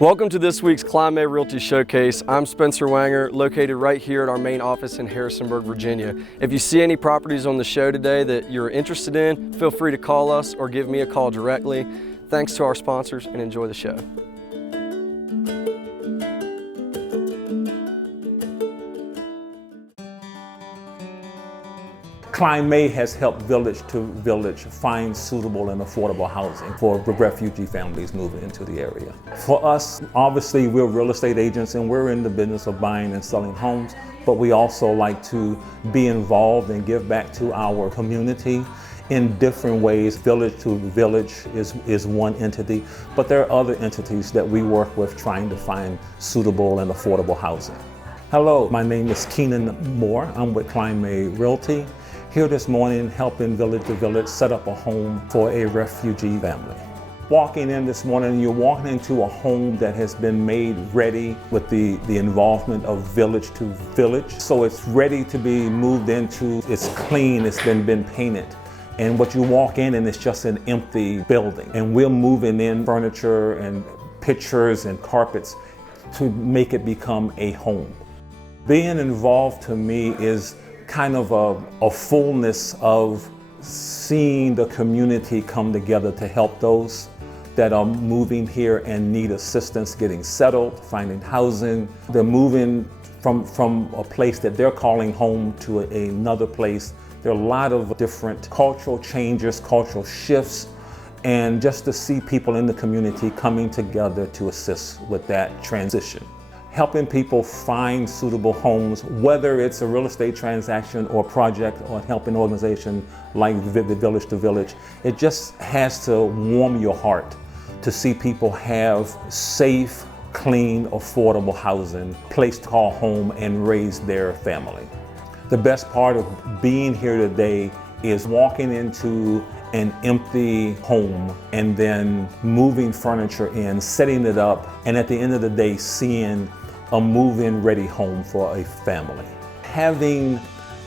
Welcome to this week's Kline May Realty Showcase. I'm Spencer Wenger, located right here at our main office in Harrisonburg, Virginia. If you see any properties on the show today that you're interested in, feel free to call us or give me a call directly. Thanks to our sponsors and enjoy the show. Kline May has helped Village to Village find suitable and affordable housing for refugee families moving into the area. For us, obviously, we're real estate agents and we're in the business of buying and selling homes, but we also like to be involved and give back to our community in different ways. Village to Village is one entity, but there are other entities that we work with trying to find suitable and affordable housing. Hello, my name is Keenan Moore. I'm with Kline May Realty. Here this morning helping Village to Village set up a home for a refugee family. Walking in this morning, you're walking into a home that has been made ready with the involvement of Village to Village. So it's ready to be moved into, it's clean, it's been painted. And what you walk in and it's just an empty building. And we're moving in furniture and pictures and carpets to make it become a home. Being involved to me is kind of a fullness of seeing the community come together to help those that are moving here and need assistance getting settled, finding housing. They're moving from a place that they're calling home to another place. There are a lot of different cultural changes, cultural shifts, and just to see people in the community coming together to assist with that transition. Helping people find suitable homes, whether it's a real estate transaction or project or helping organization like Village to Village, it just has to warm your heart to see people have safe, clean, affordable housing, place to call home and raise their family. The best part of being here today is walking into an empty home and then moving furniture in, setting it up, and at the end of the day, seeing a move-in ready home for a family. Having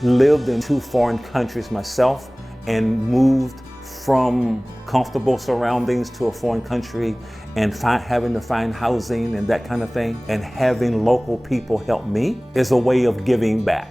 lived in 2 foreign countries myself and moved from comfortable surroundings to a foreign country and having to find housing and that kind of thing, and having local people help me is a way of giving back.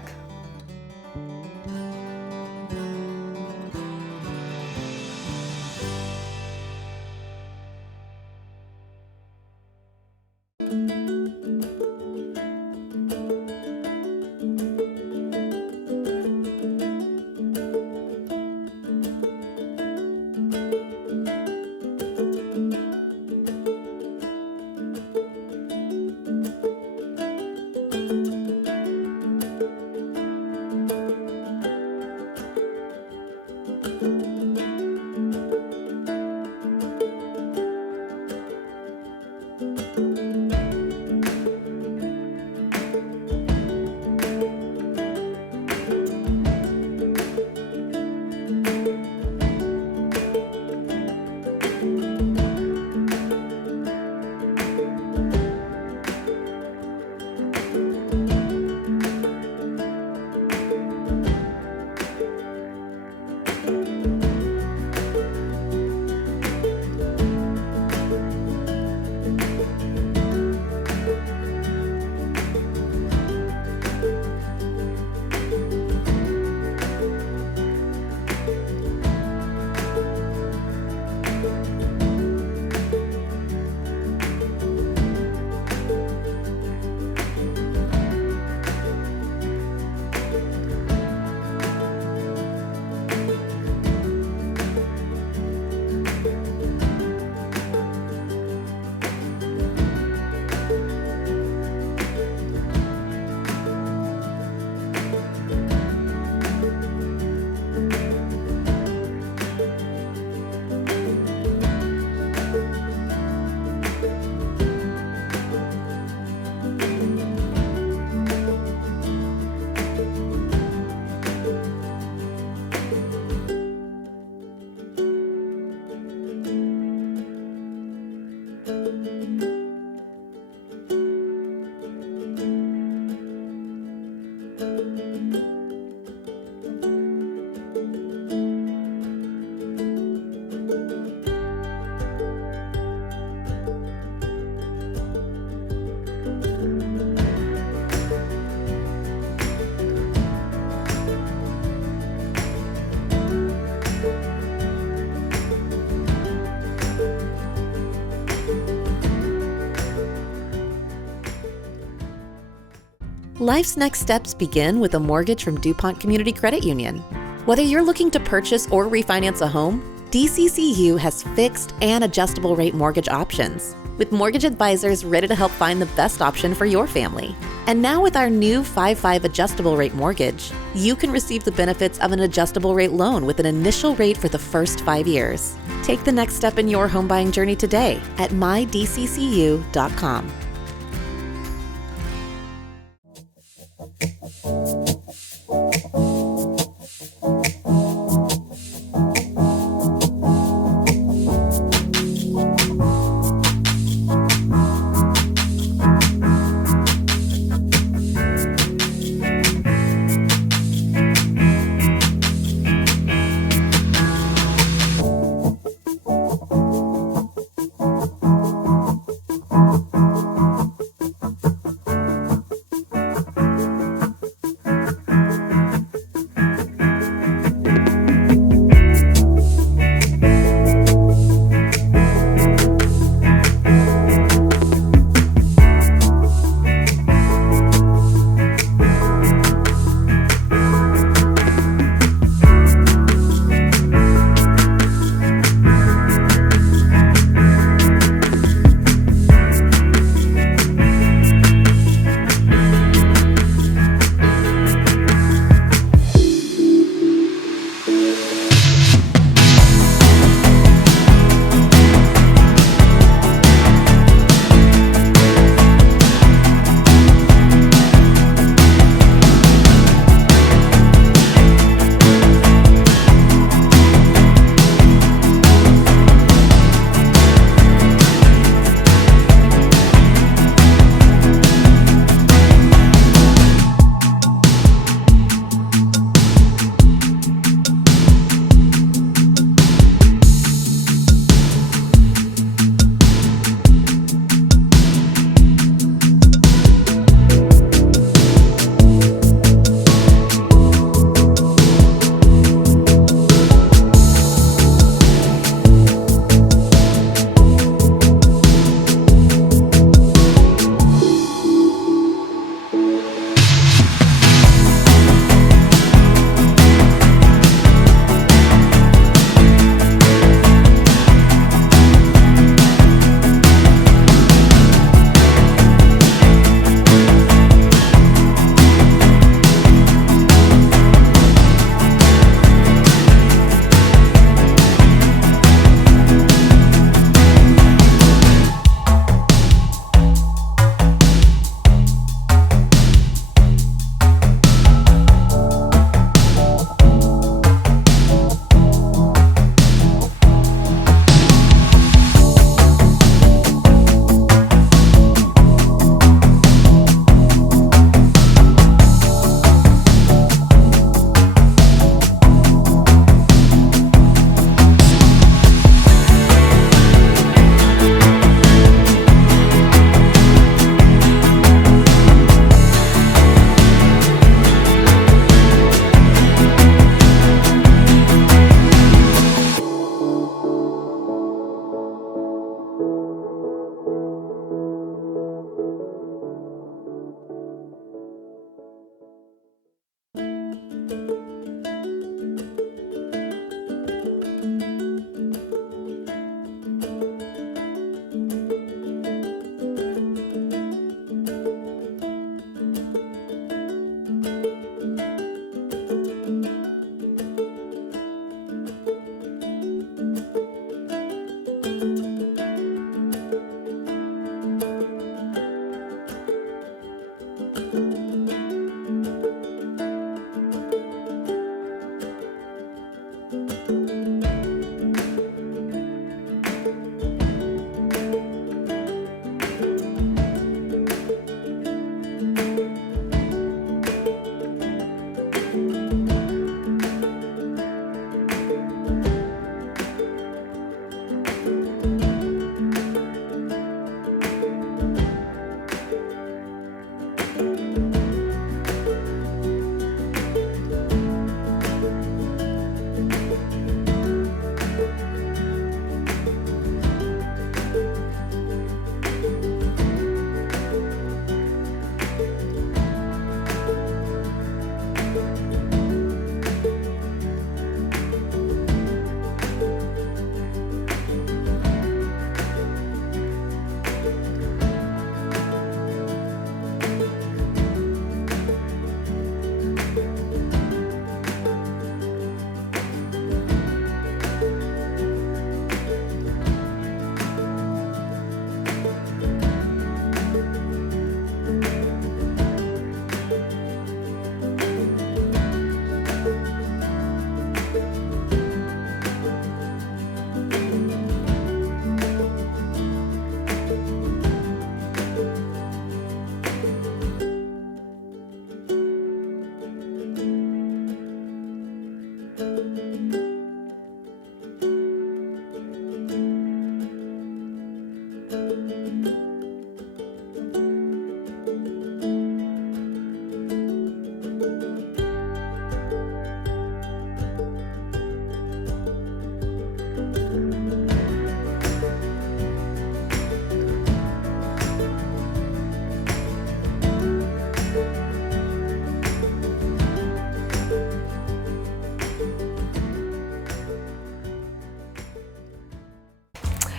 Life's next steps begin with a mortgage from DuPont Community Credit Union. Whether you're looking to purchase or refinance a home, DCCU has fixed and adjustable rate mortgage options, with mortgage advisors ready to help find the best option for your family. And now with our new 5/5 adjustable rate mortgage, you can receive the benefits of an adjustable rate loan with an initial rate for the first 5 years. Take the next step in your home buying journey today at mydccu.com.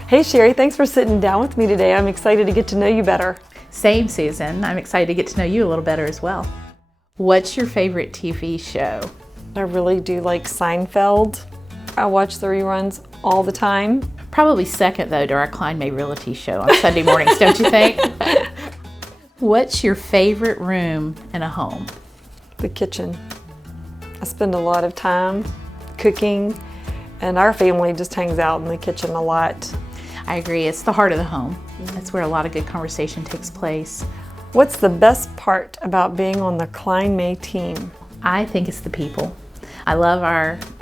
Hey Sherri, thanks for sitting down with me today. I'm excited to get to know you better. Same, Susan. I'm excited to get to know you a little better as well. What's your favorite TV show? I really do like Seinfeld. I watch the reruns all the time. Probably second, though, to our Kline May Realty show on Sunday mornings, don't you think? What's your favorite room in a home? The kitchen. I spend a lot of time cooking, and our family just hangs out in the kitchen a lot. I agree. It's the heart of the home. That's where a lot of good conversation takes place. What's the best part about being on the Kline May team? I think it's the people. I love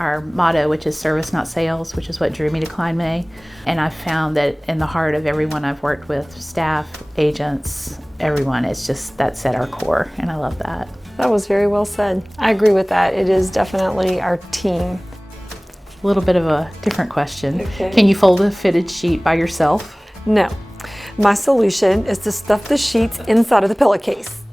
our motto, which is service, not sales, which is what drew me to Kline May. And I've found that in the heart of everyone I've worked with, staff, agents, everyone, it's just that's at our core, and I love that. That was very well said. I agree with that. It is definitely our team. A little bit of a different question. Okay. Can you fold a fitted sheet by yourself? No. My solution is to stuff the sheets inside of the pillowcase.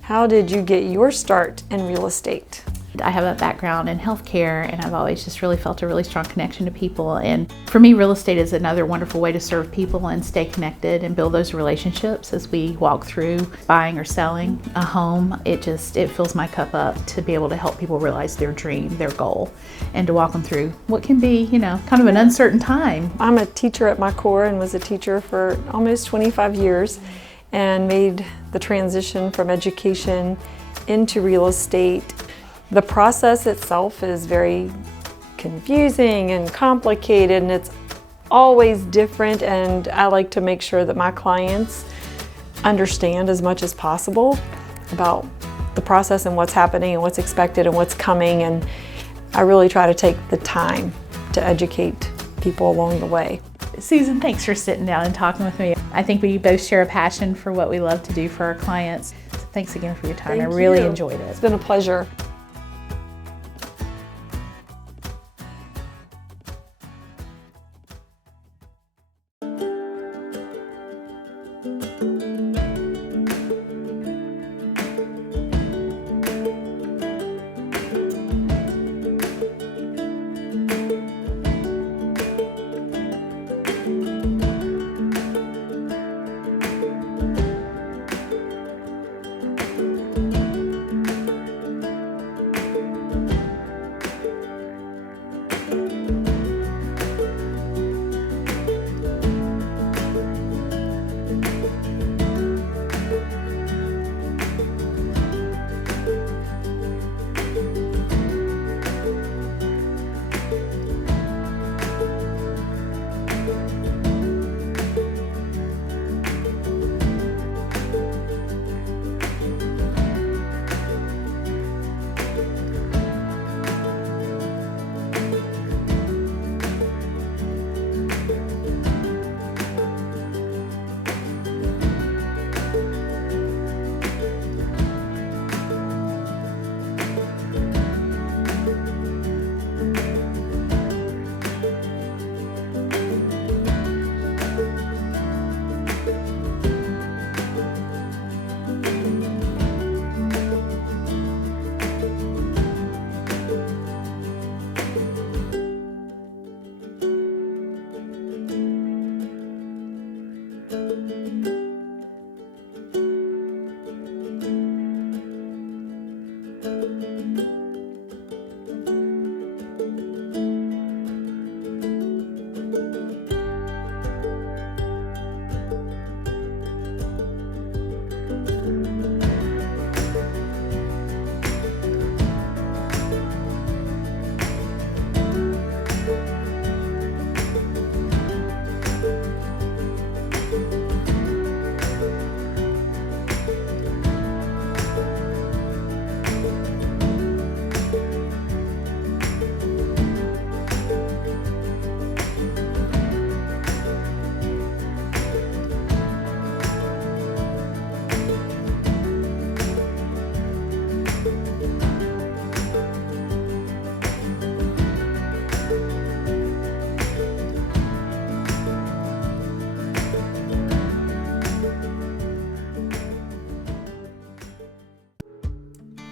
How did you get your start in real estate? I have a background in healthcare, and I've always just really felt a really strong connection to people. And for me, real estate is another wonderful way to serve people and stay connected and build those relationships as we walk through buying or selling a home. It fills my cup up to be able to help people realize their dream, their goal, and to walk them through what can be, kind of an uncertain time. I'm a teacher at my core and was a teacher for almost 25 years and made the transition from education into real estate. The process itself is very confusing and complicated, and it's always different, and I like to make sure that my clients understand as much as possible about the process and what's happening and what's expected and what's coming, and I really try to take the time to educate people along the way. Susan, thanks for sitting down and talking with me. I think we both share a passion for what we love to do for our clients. So thanks again for your time. Thank I really you. enjoyed it. It's been a pleasure.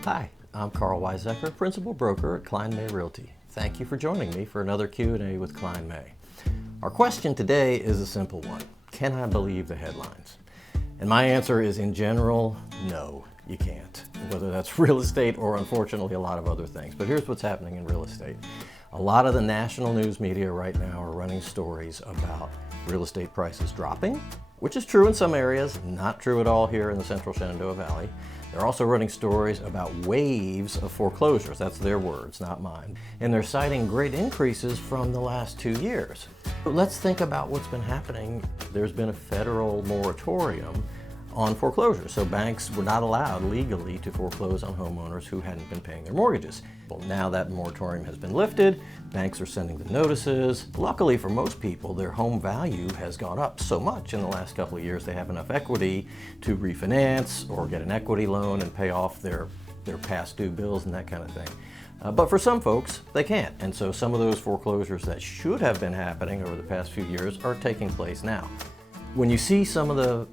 Hi, I'm Karl Waizecker, Principal Broker at Kline May Realty. Thank you for joining me for another Q&A with Kline May. Our question today is a simple one. Can I believe the headlines? And my answer is, in general, no, you can't. Whether that's real estate or, unfortunately, a lot of other things. But here's what's happening in real estate. A lot of the national news media right now are running stories about real estate prices dropping, which is true in some areas, not true at all here in the central Shenandoah Valley. They're also running stories about waves of foreclosures. That's their words, not mine. And they're citing great increases from the last 2 years. But let's think about what's been happening. There's been a federal moratorium on foreclosures. So banks were not allowed legally to foreclose on homeowners who hadn't been paying their mortgages. Well, now that moratorium has been lifted, banks are sending the notices. Luckily for most people, their home value has gone up so much in the last couple of years, they have enough equity to refinance or get an equity loan and pay off their past due bills and that kind of thing. But for some folks, they can't. And so some of those foreclosures that should have been happening over the past few years are taking place now. When you see some of the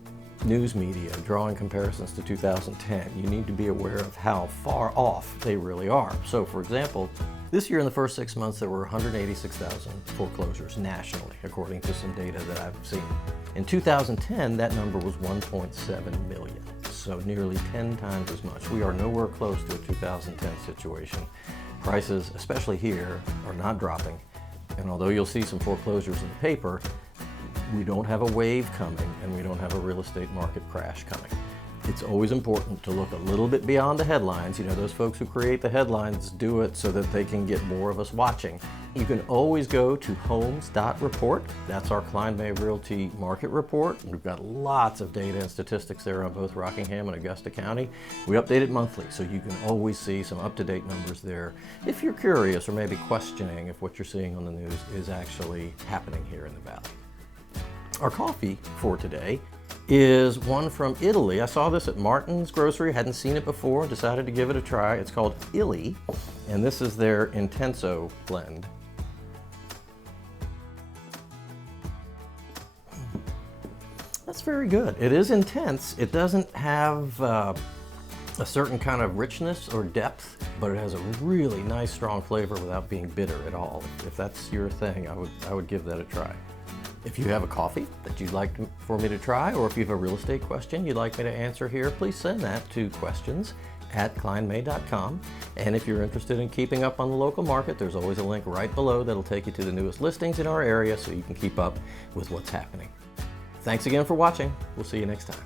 news media drawing comparisons to 2010, you need to be aware of how far off they really are. So for example, this year in the first 6 months, there were 186,000 foreclosures nationally, according to some data that I've seen. In 2010, that number was 1.7 million, so nearly 10 times as much. We are nowhere close to a 2010 situation. Prices, especially here, are not dropping. And although you'll see some foreclosures in the paper, we don't have a wave coming and we don't have a real estate market crash coming. It's always important to look a little bit beyond the headlines. You know, those folks who create the headlines do it so that they can get more of us watching. You can always go to homes.report. That's our Kline May Realty market report. We've got lots of data and statistics there on both Rockingham and Augusta County. We update it monthly, so you can always see some up-to-date numbers there if you're curious or maybe questioning if what you're seeing on the news is actually happening here in the Valley. Our coffee for today is one from Italy. I saw this at Martin's Grocery, hadn't seen it before, decided to give it a try. It's called Illy, and this is their Intenso blend. That's very good. It is intense. It doesn't have a certain kind of richness or depth, but it has a really nice strong flavor without being bitter at all. If that's your thing, I would give that a try. If you have a coffee that you'd like for me to try, or if you have a real estate question you'd like me to answer here, please send that to questions@klinemay.com. And if you're interested in keeping up on the local market, there's always a link right below that'll take you to the newest listings in our area so you can keep up with what's happening. Thanks again for watching. We'll see you next time.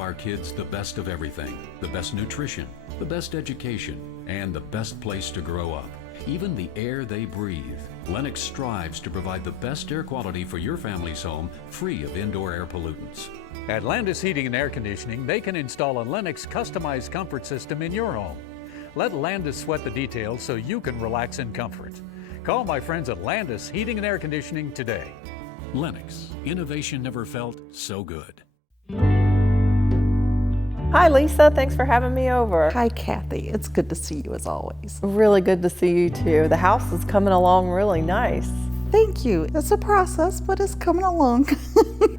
give our kids the best of everything, the best nutrition, the best education, and the best place to grow up. Even the air they breathe. Lennox strives to provide the best air quality for your family's home, free of indoor air pollutants. At Landis Heating and Air Conditioning, they can install a Lennox customized comfort system in your home. Let Landis sweat the details so you can relax in comfort. Call my friends at Landis Heating and Air Conditioning today. Lennox, innovation never felt so good. Hi Lisa, thanks for having me over. Hi Cathy, it's good to see you as always. Really good to see you too. The house is coming along really nice. Thank you. It's a process, but it's coming along.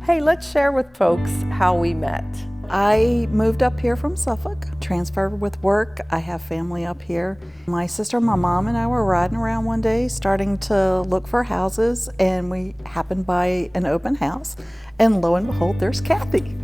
Hey, let's share with folks how we met. I moved up here from Suffolk, transferred with work. I have family up here. My sister, my mom, and I were riding around one day starting to look for houses, and we happened by an open house, and lo and behold, there's Cathy.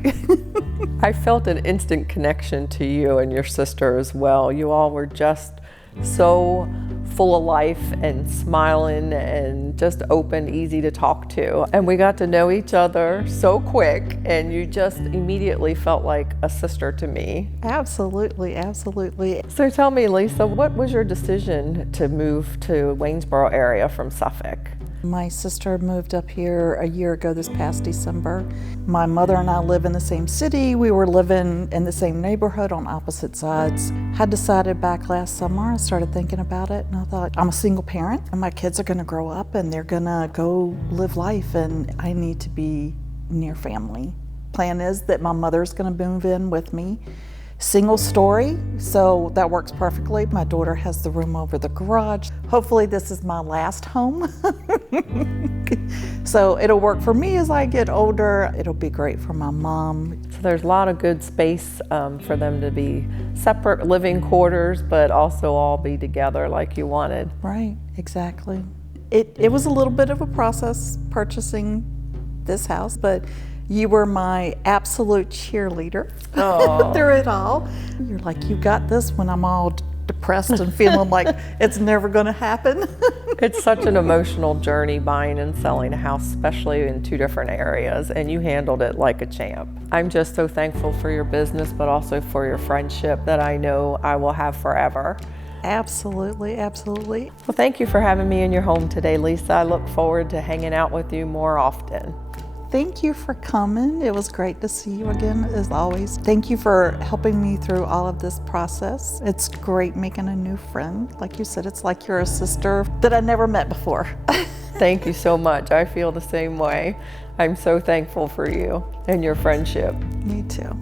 I felt an instant connection to you and your sister as well. You all were just so full of life and smiling and just open, easy to talk to. And we got to know each other so quick, and you just immediately felt like a sister to me. Absolutely, absolutely. So tell me, Lisa, what was your decision to move to Waynesboro area from Suffolk? My sister moved up here a year ago this past December. My mother and I live in the same city. We were living in the same neighborhood on opposite sides. Had decided back last summer, I started thinking about it, and I thought, I'm a single parent and my kids are gonna grow up and they're gonna go live life, and I need to be near family. Plan is that my mother's gonna move in with me. Single story, so that works perfectly. My daughter has the room over the garage. Hopefully this is my last home. So it'll work for me as I get older. It'll be great for my mom. So there's a lot of good space for them to be separate living quarters, but also all be together like you wanted. Right, exactly. It was a little bit of a process purchasing this house, but you were my absolute cheerleader through it all. You're like, you got this when I'm all depressed and feeling like it's never gonna happen. It's such an emotional journey buying and selling a house, especially in two different areas, and you handled it like a champ. I'm just so thankful for your business, but also for your friendship that I know I will have forever. Absolutely, absolutely. Well, thank you for having me in your home today, Lisa. I look forward to hanging out with you more often. Thank you for coming. It was great to see you again, as always. Thank you for helping me through all of this process. It's great making a new friend. Like you said, it's like you're a sister that I never met before. Thank you so much. I feel the same way. I'm so thankful for you and your friendship. Me too.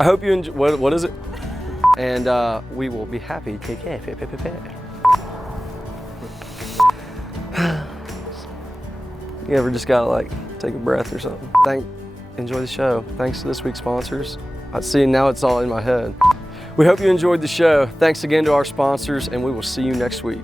I hope you enjoy, what is it? And we will be happy to take care. You ever just gotta like take a breath or something? Enjoy the show. Thanks to this week's sponsors. I see now it's all in my head. We hope you enjoyed the show. Thanks again to our sponsors, and we will see you next week.